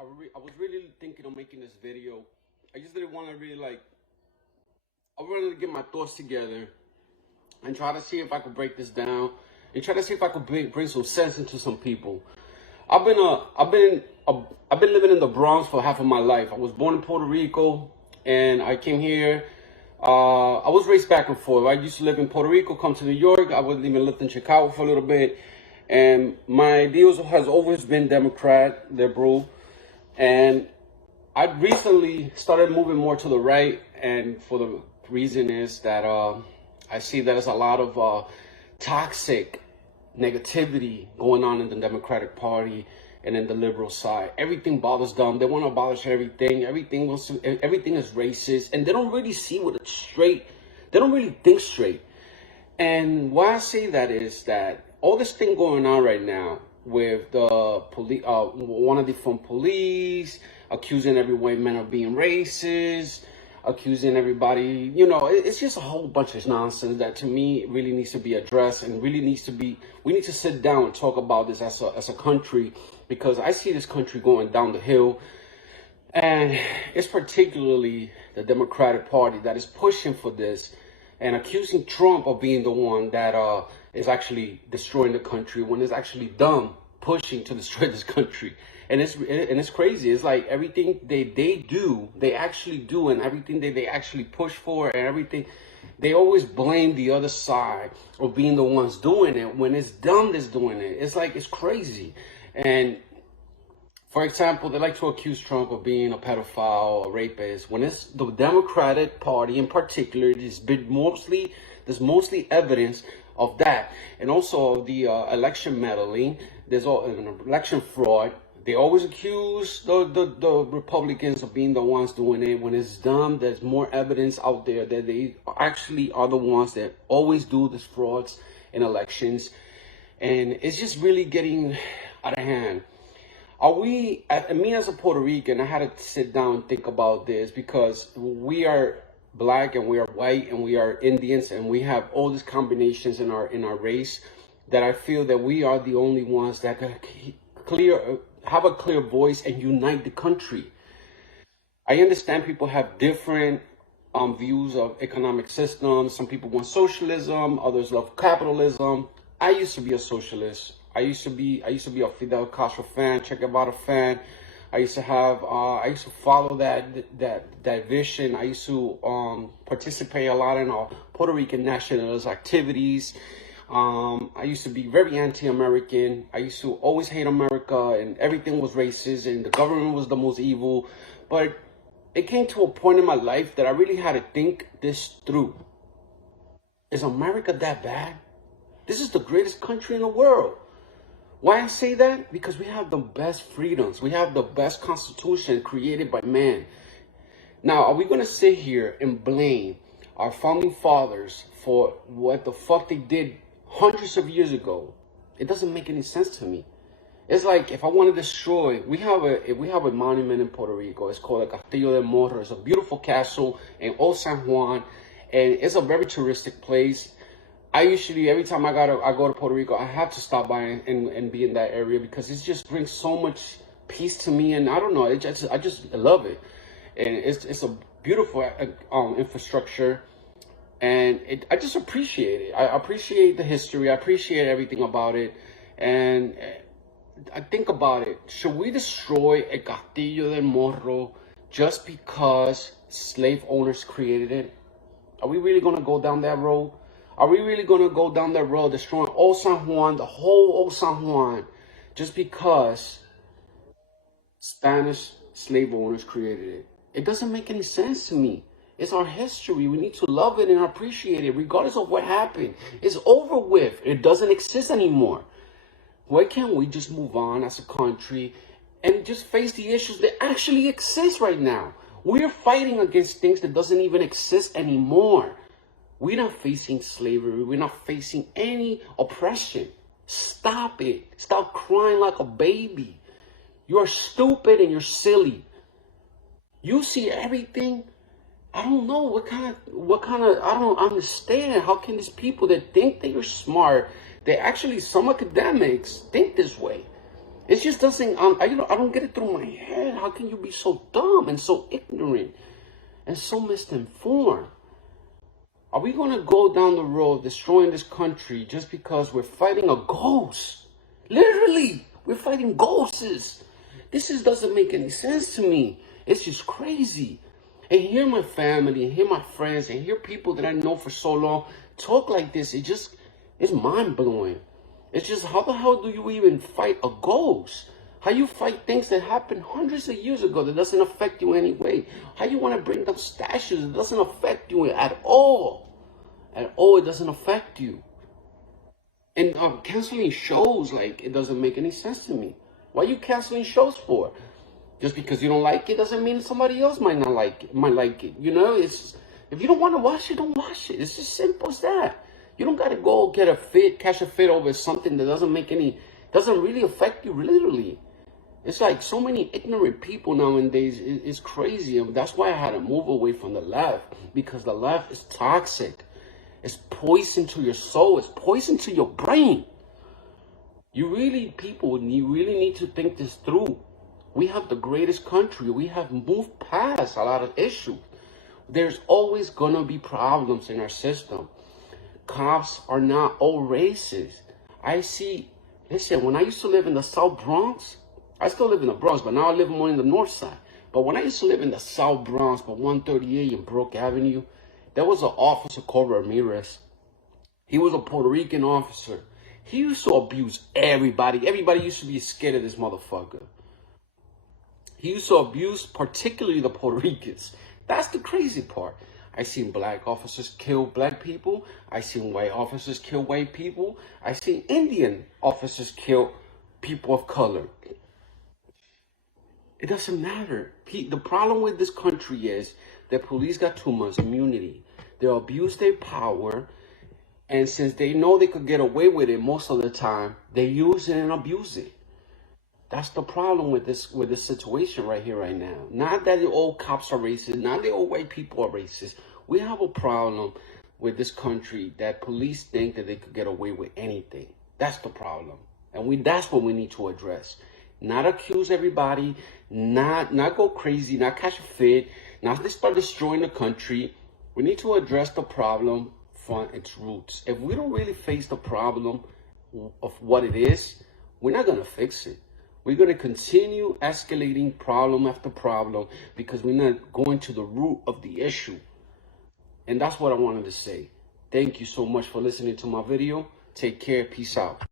I was really thinking of making this video. I just didn't want to I wanted to get my thoughts together and try to see if I could break this down and try to see if I could bring some sense into some people. I've been living in the Bronx for half of my life. I was born in Puerto Rico, and I came here. I was raised back and forth. I used to live in Puerto Rico, come to New York. I was even lived in Chicago for a little bit. And my ideals has always been Democrat, liberal. And I recently started moving more to the right. And for the reason is that I see that there's a lot of toxic negativity going on in the Democratic Party and in the liberal side. Everything bothers them. They want to abolish everything. Everything is racist, and they don't really see with it straight. They don't really think straight. And why I say that is that all this thing going on right now with the police, one of the from police accusing every white man of being racist, accusing everybody, it's just a whole bunch of nonsense that to me really needs to be addressed and really needs to be, we need to sit down and talk about this as a country, because I see this country going down the hill, and it's particularly the Democratic Party that is pushing for this and accusing Trump of being the one that is actually destroying the country when it's actually them pushing to destroy this country. And it's crazy. It's like everything they actually do, and everything they actually push for, and everything, they always blame the other side of being the ones doing it when it's them that's doing it. It's like, it's crazy. And for example, they like to accuse Trump of being a pedophile, a rapist, when it's the Democratic Party in particular. There's mostly evidence of that, and also the election meddling. There's an election fraud. They always accuse the Republicans of being the ones doing it when it's them. There's more evidence out there that they actually are the ones that always do these frauds in elections, and it's just really getting out of hand. Me as a Puerto Rican, I had to sit down and think about this, because we are black and we are white and we are Indians, and we have all these combinations in our race, that I feel that we are the only ones that can have a clear voice and unite the country. I understand people have different views of economic systems. Some people want socialism, others love capitalism. I used to be a socialist. I used to be a Fidel Castro fan, Che Guevara fan. I used to follow that vision. I used to participate a lot in our Puerto Rican nationalist activities. I used to be very anti-American. I used to always hate America, and everything was racist, and the government was the most evil. But it came to a point in my life that I really had to think this through. Is America that bad? This is the greatest country in the world. Why I say that? Because we have the best freedoms. We have the best constitution created by man. Now, are we going to sit here and blame our founding fathers for what the fuck they did hundreds of years ago? It doesn't make any sense to me. It's like, if I want to destroy, we have a monument in Puerto Rico. It's called the Castillo del Morro. It's a beautiful castle in Old San Juan, and it's a very touristic place. Every time I go to Puerto Rico, I have to stop by and be in that area, because it just brings so much peace to me, and I don't know, I just love it, and it's a beautiful infrastructure, and I just appreciate it. I appreciate the history. I appreciate everything about it, and I think about it. Should we destroy El Castillo del Morro just because slave owners created it? Are we really going to go down that road? Are we really going to go down that road, destroying Old San Juan, the whole Old San Juan, just because Spanish slave owners created it? It doesn't make any sense to me. It's our history. We need to love it and appreciate it, regardless of what happened. It's over with. It doesn't exist anymore. Why can't we just move on as a country and just face the issues that actually exist right now? We're fighting against things that doesn't even exist anymore. We're not facing slavery. We're not facing any oppression. Stop it. Stop crying like a baby. You're stupid and you're silly. You see everything. I don't know what kind of, I don't understand. How can these people that think they are smart, they actually, some academics think this way. It just doesn't, I don't get it through my head. How can you be so dumb and so ignorant and so misinformed? Are we going to go down the road destroying this country just because we're fighting a ghost? Literally, we're fighting ghosts. This doesn't make any sense to me. It's just crazy. And hear my family, and hear my friends, and hear people that I know for so long talk like this. It's mind-blowing. It's just, how the hell do you even fight a ghost? How you fight things that happened hundreds of years ago that doesn't affect you anyway? How you want to bring up statues that doesn't affect you at all? At all, it doesn't affect you. And canceling shows, like, it doesn't make any sense to me. Why are you canceling shows for? Just because you don't like it doesn't mean somebody else might not like it, You know, it's, if you don't want to watch it, don't watch it. It's as simple as that. You don't got to go get a fit, catch a fit over something that doesn't really affect you, literally. It's like so many ignorant people nowadays. It's crazy. And that's why I had to move away from the left, because the left is toxic. It's poison to your soul. It's poison to your brain. You really need to think this through. We have the greatest country. We have moved past a lot of issues. There's always going to be problems in our system. Cops are not all racist. Listen, when I used to live in the South Bronx, I still live in the Bronx, but now I live more in the North Side. But when I used to live in the South Bronx, but 138 in Brook Avenue, there was an officer called Ramirez. He was a Puerto Rican officer. He used to abuse everybody. Everybody used to be scared of this motherfucker. He used to abuse particularly the Puerto Ricans. That's the crazy part. I seen black officers kill black people. I seen white officers kill white people. I seen Indian officers kill people of color. It doesn't matter. The problem with this country is that police got too much immunity. They abuse their power. And since they know they could get away with it most of the time, they use it and abuse it. That's the problem with this situation right here, right now. Not that the old cops are racist, not the old white people are racist. We have a problem with this country that police think that they could get away with anything. That's the problem. And that's what we need to address. Not accuse everybody, not go crazy, not catch a fit, not start destroying the country. We need to address the problem from its roots. If we don't really face the problem of what it is, we're not going to fix it. We're going to continue escalating problem after problem because we're not going to the root of the issue. And that's what I wanted to say. Thank you so much for listening to my video. Take care. Peace out.